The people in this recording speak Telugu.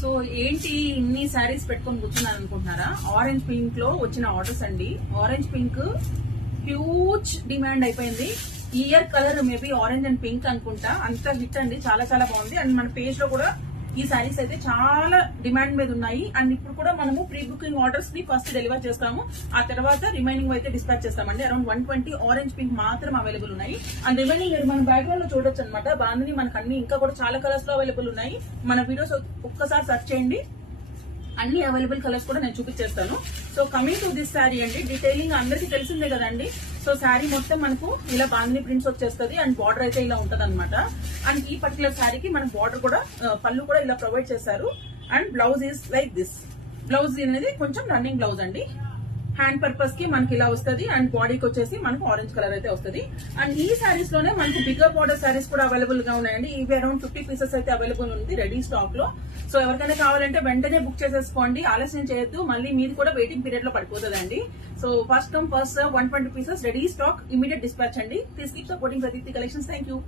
సో ఏంటి ఇన్ని శారీస్ పెట్టుకొని కూర్చున్నాను అనుకుంటున్నారా? ఆరెంజ్ పింక్ లో వచ్చిన ఆర్డర్స్ అండి. ఆరెంజ్ పింక్ హ్యూజ్ డిమాండ్ అయిపోయింది. Year colour maybe orange and pink అనుకుంటా. అంత హిట్ అండి, చాలా చాలా బాగుంది. అండ్ మన పేజ్ లో కూడా ఈ శారీస్ అయితే చాలా డిమాండ్ మీద ఉన్నాయి. అండ్ ఇప్పుడు కూడా మనము ప్రీ బుకింగ్ ఆర్డర్స్ ని ఫస్ట్ డెలివర్ చేస్తాము. ఆ తర్వాత రిమైనింగ్ అయితే డిస్పాచ్ చేస్తామండి. అరౌండ్ 120 ఆరెంజ్ పింక్ మాత్రం అవైలబుల్ ఉన్నాయి. అండ్ రిమైనింగ్ మీరు మన బ్యాక్గ్రౌండ్ లో చూడొచ్చు అనమాట. బాందిని మనకు అన్ని ఇంకా కూడా చాలా కలర్స్ లో అవైలబుల్ ఉన్నాయి. మన వీడియోస్ ఒక్కసారి సెర్చ్ చేయండి, అన్ని అవైలబుల్ కలర్స్ కూడా నేను చూపించేస్తాను. So coming to this sari అండి, డీటెయిలింగ్ అందరికీ తెలిసిందే కదండి. సో శారీ మొత్తం మనకు ఇలా బాందిని ప్రింట్స్ వచ్చేస్తుంది. అండ్ బార్డర్ అయితే ఇలా ఉంటది అనమాట. అండ్ ఈ పర్టికులర్ శారీకి మనకు బార్డర్ కూడా పళ్ళు కూడా ఇలా ప్రొవైడ్ చేశారు. And blouse is like this. Blouse అనేది కొంచెం రన్నింగ్ బ్లౌజ్ అండి. హ్యాండ్ పర్పస్ కి మనకి ఇలా వస్తుంది. అండ్ బాడీకి వచ్చేసి మనకు ఆరెంజ్ కలర్ అయితే వస్తుంది. అండ్ ఈ శారీస్ లోనే మనకు బిగ్గర్ బార్డర్ శారీస్ కూడా అవైలబుల్ గా ఉన్నాయండి. ఇవి అరౌండ్ 50 పీసెస్ అయితే అవైలబుల్ ఉంది రెడీ స్టాక్ లో. సో ఎవరికైనా కావాలంటే వెంటనే బుక్ చేసేసుకోండి, ఆలస్యం చేయొద్దు. మళ్ళీ మీది కూడా వెయిటింగ్ పీరియడ్ లో పడిపోతుందండి. So first come first 120 pieces ready stock, immediate dispatch అండి. Please keep supporting Pradeepti collections. Thank you.